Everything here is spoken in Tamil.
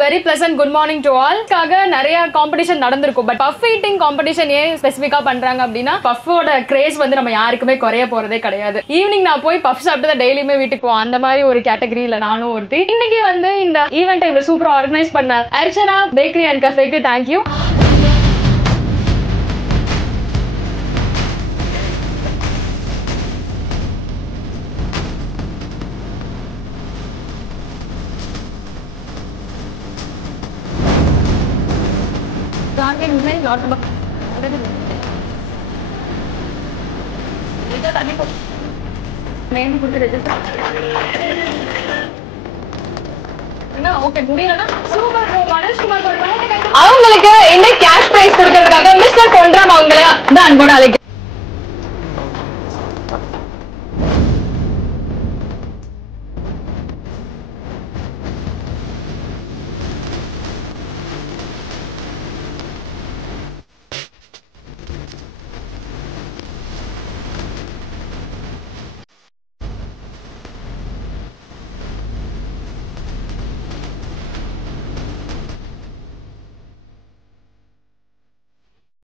Very pleasant good morning to all. நிறைய காம்படிஷன் நடந்திருக்கும். பட் பஃப் ஈட்டிங் காம்படிஷன் ஏன் ஸ்பெசிஃபிக்கா பண்றாங்க அப்படின்னா பஃபோட கிரேஸ் வந்து நம்ம யாருக்குமே குறைய போறதே கிடையாது. ஈவினிங் நான் போய் பஃப் சாப்பிட்டு டெய்லியுமே வீட்டுக்கு போவோம். அந்த மாதிரி ஒரு கேட்டகரியில நானும் ஒருத்தி. இன்னைக்கு வந்து இந்த ஈவெண்ட் இவ்வளவு சூப்பரா ஆர்கனைஸ் பண்ண அர்ச்சனா பேக்கரி அண்ட் கஃபேக்கு தேங்க்யூ. அவங்களுக்கு என்ன கேஷ் பிரைஸ் கொடுக்கறதுக்காக மிஸ்டர் கொன்றாம் அவங்கள தான் அன்போட அழைக்க